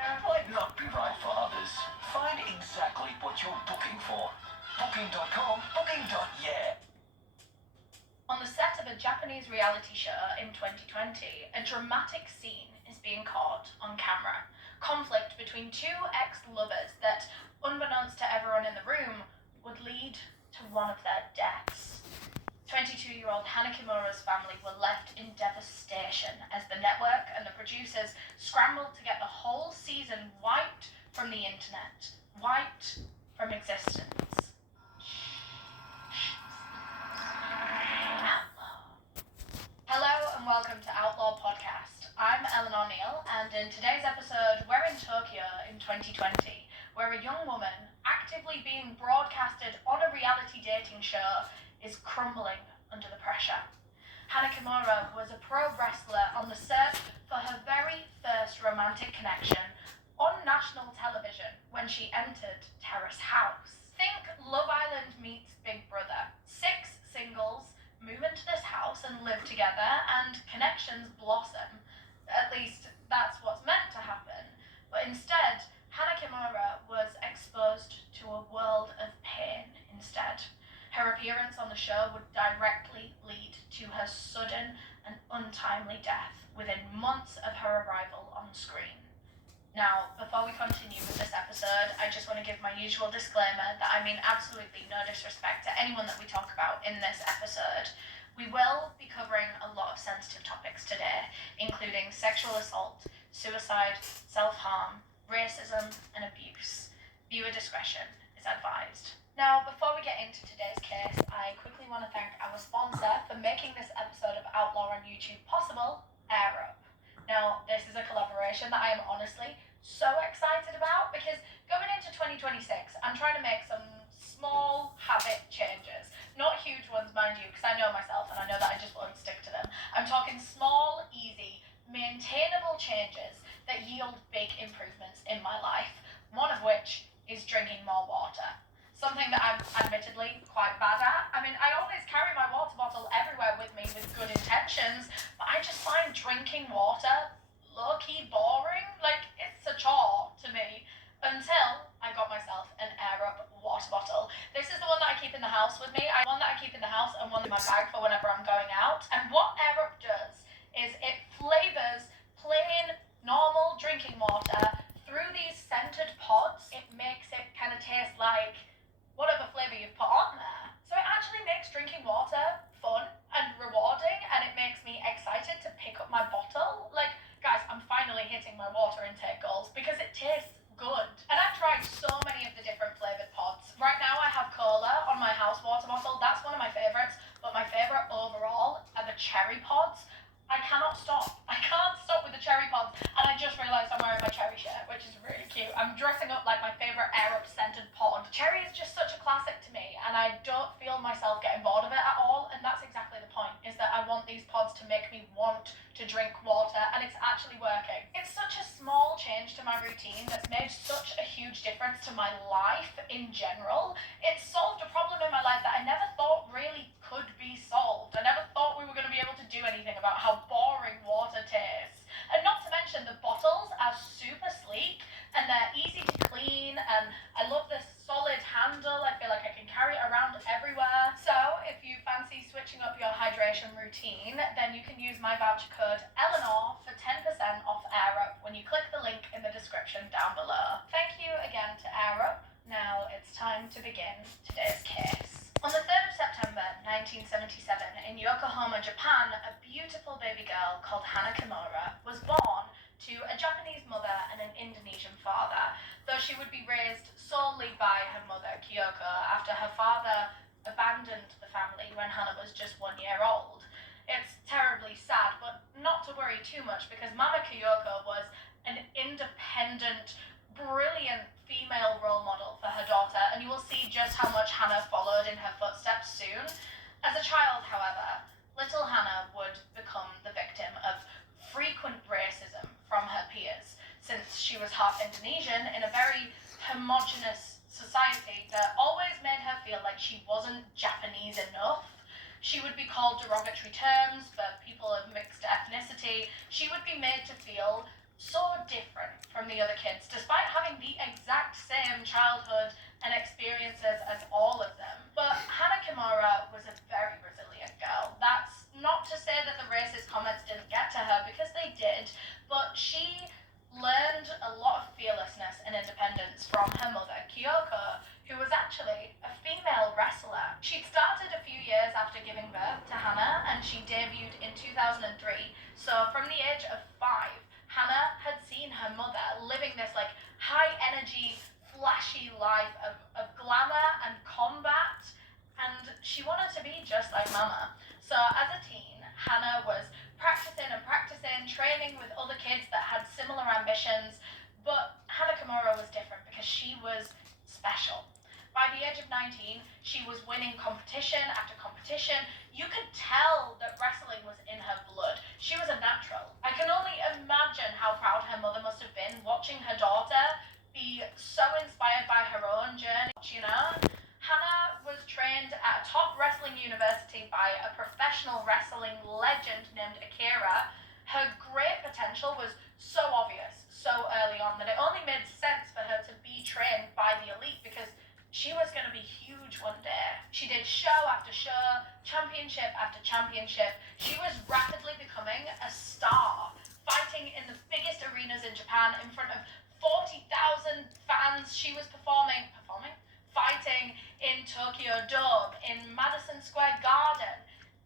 might not be right for others. Find exactly what you're looking for. Booking.com, booking.yeah. On the set of a Japanese reality show in 2020, a dramatic scene is being caught on camera. Conflict between two ex-lovers that, unbeknownst to everyone in the room, would lead to one of their deaths. 22-year-old Hana Kimura's family were left in devastation as the network and the producers scrambled to get the whole season wiped from the internet, wiped from existence. Hello and welcome to Outlaw Podcast. I'm Ellen O'Neill, and in today's episode, we're in Tokyo in 2020, where a young woman, actively being broadcasted on a reality dating show, is crumbling under the pressure. Hana Kimura was a pro wrestler on the search for her very first romantic connection on national television when she entered Terrace House. Think Love Island meets Big Brother. 6 singles move into this house and live together, and connections blossom. At least that's what's meant to happen. But instead, Hana Kimura was exposed to a world of pain instead. Her appearance on the show would directly lead to her sudden and untimely death within months of her arrival on screen. Now, before we continue with this episode, I just want to give my usual disclaimer that I mean absolutely no disrespect to anyone that we talk about in this episode. We will be covering a lot of sensitive topics today, including sexual assault, suicide, self-harm, racism, and abuse. Viewer discretion is advised. Now, before we get into today's case, I quickly want to thank our sponsor for making this episode of Outlaw on YouTube possible, AirUp. Now, this is a collaboration that I am honestly so excited about because going into 2026, I'm trying to make some small habit changes. Not huge ones, mind you, because I know myself and I know that I just won't stick to them. I'm talking small, easy, maintainable changes that yield big improvements in my life, one of which is drinking more water. Something that I'm admittedly quite bad at. I mean, I always carry my water bottle everywhere with me with good intentions, but I just find drinking water low-key boring. Like, it's a chore to me until I got myself an AirUp water bottle. This is the one that I keep in the house with me. One that I keep in the house and one in my bag for whenever I'm going out. And what AirUp does is it flavors plain, normal drinking water through these scented pods. It makes it kind of taste like whatever flavour you've put on there. So it actually makes drinking water fun and rewarding, and it makes me excited to pick up my bottle. Like, guys, I'm finally hitting my water intake goals because it tastes good. And I've tried so many of the different flavoured pods. Right now I have cola on my house water bottle. That's one of my favourites, but my favourite overall are the cherry pods. I cannot stop. I can't stop with the cherry pods. And I just realised I'm wearing my cherry shirt, which is really cute. I'm dressing up like my favourite AirUp scented pod. Cherry is just such a classic to me, and I don't feel myself getting bored of it at all. And that's exactly the point, is that I want these pods to make me want to drink water, and it's actually working. It's such a small change to my routine that's made such a huge difference to my life in general. It's solved a problem in my life that I never thought really could be solved. I never thought we were going to be able to do anything about how boring water tastes. And not to mention, the bottles are super sleek and they're easy to clean, and I love this solid handle. I feel like I can carry it around everywhere. So if you fancy switching up your hydration routine, then you can use my voucher code Eleanor for 10% off AirUp when you click the link in the description down below. Thank you again to AirUp. Now it's time to begin today's case. On the 3rd of September 1977, in Yokohama, Japan, a beautiful baby girl called Hana Kimura was born to a Japanese mother and an Indonesian father, though she would be raised solely by her mother, Kyoko, after her father abandoned the family when Hana was just 1 year old. It's terribly sad, but not to worry too much because Mama Kyoko was an independent, brilliant female role model for her daughter, and you will see just how much Hana followed in her footsteps soon. As a child, however, little Hana would become the victim of frequent racism from her peers, since she was half Indonesian in a very homogenous society that always made her feel like she wasn't Japanese enough. She would be called derogatory terms for people of mixed ethnicity. She would be made to feel so different from the other kids, despite having the exact same childhood and experiences as all of them. But Hana Kimura was a very resilient girl. That's not to say that the racist comments didn't get to her, because they did, but she learned a lot of fearlessness and independence from her mother, Kyoko, who was actually a female wrestler. She'd started a few years after giving birth to Hana, and she debuted in 2003. So from the age of 5, Hana had seen her mother living this like high energy, flashy life of glamour and combat, and she wanted to be just like Mama. So as a teen, Hana was practicing, training with other kids that had similar ambitions, but Hana Kimura was different because she was special. By the age of 19, she was winning competition after competition. You could tell that wrestling was in her blood. She was a natural. I can only imagine how proud her mother must have been watching her daughter be so inspired by her own journey, you know? Hana was trained at a top wrestling university by a professional wrestling legend named Akira. Her great potential was so obvious so early on that it only made sense for her to be trained by the elite, because she was going to be huge one day. She did show after show, championship after championship. She was rapidly becoming a star, fighting in the biggest arenas in Japan in front of 40,000 fans. She was fighting in Tokyo Dome, in Madison Square Garden.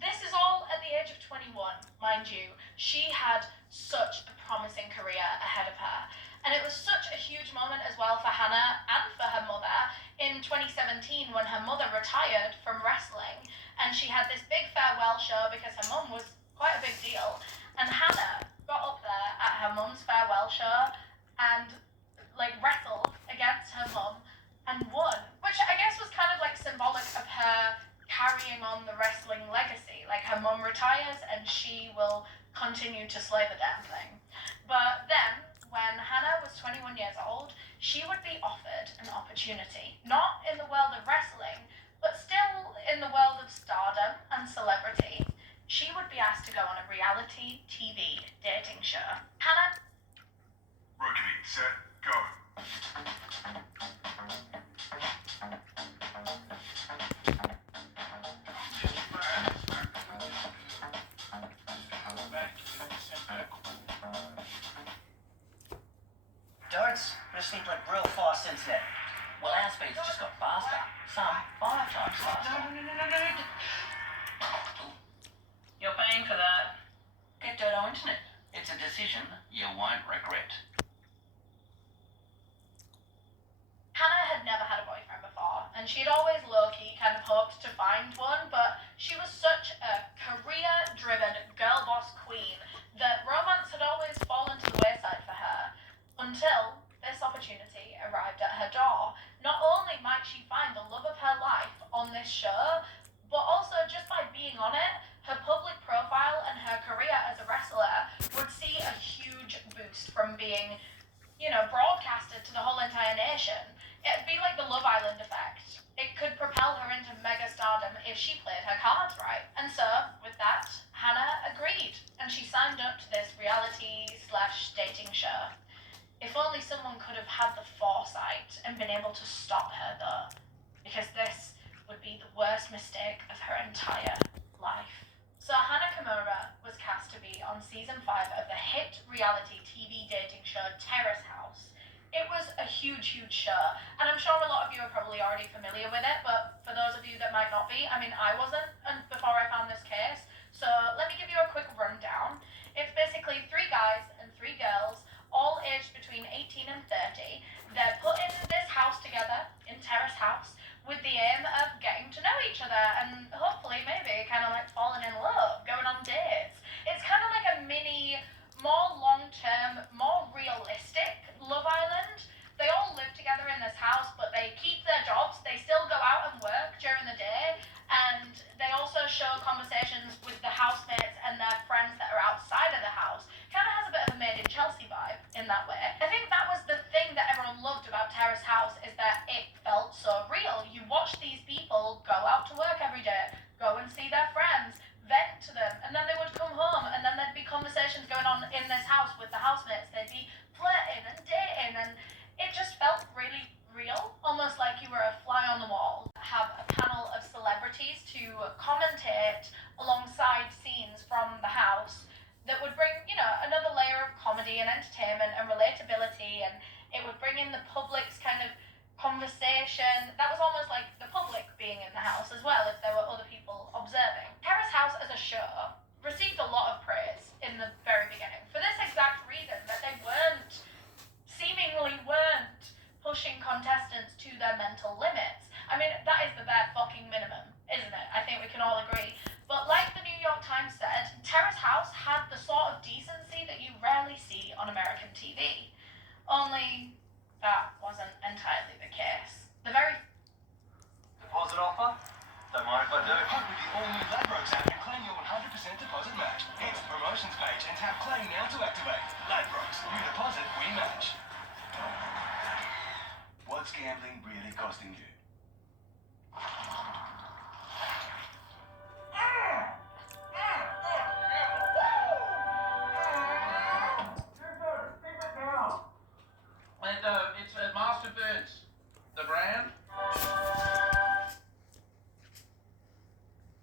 This is all at the age of 21, mind you. She had such a promising career ahead of her. And it was such a huge moment as well for Hana and for her mother in 2017, when her mother retired from wrestling, and she had this big farewell show because her mum was quite a big deal. And Hana got up there at her mum's farewell show and like wrestled against her mum and won, which I guess was kind of like symbolic of her carrying on the wrestling legacy. Like, her mum retires and she will continue to slay the damn thing. But then, when Hana was 21 years old, she would be offered an opportunity, not in the world of wrestling, but still in the world of stardom and celebrity. She would be asked to go on a reality TV dating show. Hana? Rookie, set, go. Darts just seemed like real fast internet. Well, our speeds just got faster. Some 5 times faster. No. You're paying for that. Get Dodo internet. It's a decision you won't regret. Hana had never had a boyfriend before, and she'd always low-key kind of hoped to find one, but she was such a career-driven girl boss queen that romance had always fallen to the wayside for her, until this opportunity arrived at her door. Not only might she find the love of her life on this show, but also just by being on it, her public profile and her career as a wrestler would see a huge boost from being, broadcasted to the whole entire nation. It'd be like the Love Island effect. It could propel her into mega stardom if she played her cards right. And so, with that, Hana agreed, and she signed up to this reality/dating show. If only someone could have had the foresight and been able to stop her, though, because this would be the worst mistake of her entire life. So Hana Kimura was cast to be on season 5 of the hit reality TV dating show Terrace House. It was a huge, huge show, and I'm sure a lot of you are probably already familiar with it, but for those of you that might not be, I wasn't before I found this case, so let me give you a quick rundown. It's basically 3 guys and 3 girls, all aged between 18 and 30. They're put in this house together, in Terrace House, with the aim of getting to know each other and hopefully maybe kind of like falling in love, going on dates. It's kind of like a mini, more long-term, more realistic Love Island. They all live together in this house, but they keep their jobs. They still go out and work during the day, and they also show conversations with the housemates and their friends that are outside of the house. Kind of has a bit of a Made in Chelsea vibe in that way. I think that was the thing that everyone loved about Terrace House, is that it felt so real. You watch these people go out to work every day, go and see their friends, vent to them, and then they would come home, and then there'd be conversations going on in this house with the housemates. They'd be in the public's kind of conversation. That was almost like the public being in the house as well, if there were other people observing. Terrace House as a show received a lot of praise in the very beginning for this exact reason, that they seemingly weren't pushing contestants to their mental limits. I mean, that is the bare fucking minimum, isn't it? I think we can all agree. But like the New York Times said, Terrace House had the sort of decency that you rarely see on American TV. Only that wasn't entirely the case. The very Deposit offer? Don't mind if I do. Hug with the all-new Ladbrokes app and claim your 100% deposit match. Head to the promotions page and tap claim now to activate. Ladbrokes, you deposit, we match. What's gambling really costing you? It's Master Burns, the brand.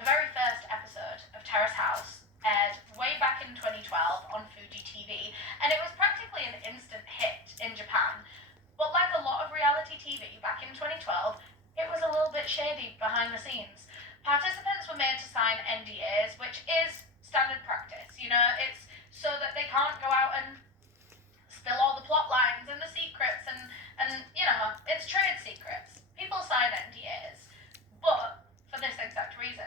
The very first episode of Terrace House aired way back in 2012 on Fuji TV, and it was practically an instant hit in Japan. But like a lot of reality TV back in 2012, it was a little bit shady behind the scenes. Participants were made to sign NDAs, which is standard practice. You know, it's so that they can't go out and spill all the plot lines and the secrets, and you know, it's trade secrets. People sign NDAs. But for this exact reason,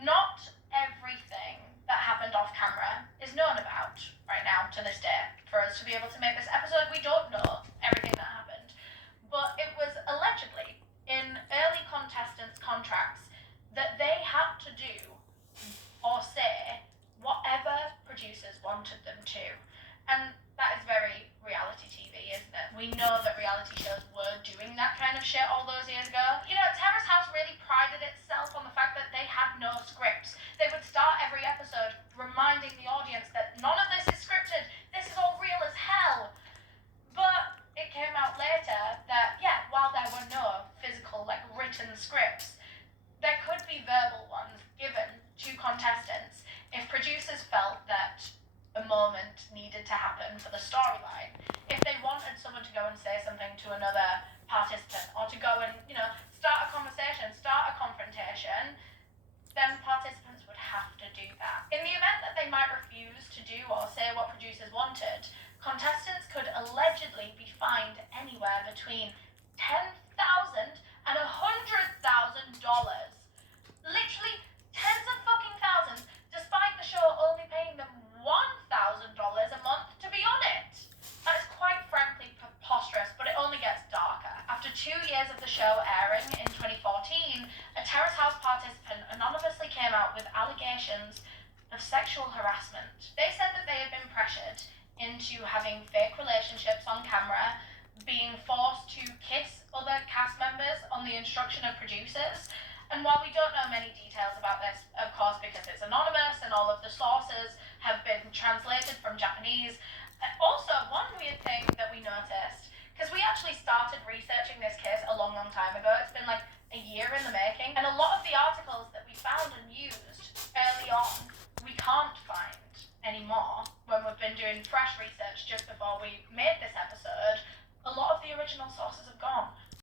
not everything that happened off camera is known about right now to this day. For us to be able to make this episode, we don't know everything that happened. But it was allegedly in early contestants' contracts that they had to do or say whatever producers wanted them to. And that is very reality TV, isn't it? We know that reality shows were doing that kind of shit all those years ago. You know, Terrace House really prided itself on the fact that they had no scripts. They would start every episode reminding the audience that none of this is scripted. This is all real as hell. But it came out later that, yeah, while there were no physical, like, written scripts, there could be verbal ones given to contestants if producers felt that a moment needed to happen for the storyline. If they wanted someone to go and say something to another participant, or to go and, you know, start a conversation, start a confrontation, then participants would have to do that. In the event that they might refuse to do or say what producers wanted, contestants could allegedly be fined anywhere between $10,000 and $100,000. Literally tens of fucking thousands, despite the show only paying them $1,000 a month to be on it. That is quite frankly preposterous, but it only gets darker. After 2 years of the show airing in 2014, a Terrace House participant anonymously came out with allegations of sexual harassment. They said that they had been pressured into having fake relationships on camera, being forced to kiss other cast members on the instruction of producers. And while we don't know many details about this, of course, because it's anonymous and all of the sources have been translated from Japanese, also, one weird thing that we noticed, because we actually started researching this case a long, long time ago. It's been like a year in the making, and a lot of the articles that we found and used early on, we can't find anymore when we've been doing fresh research just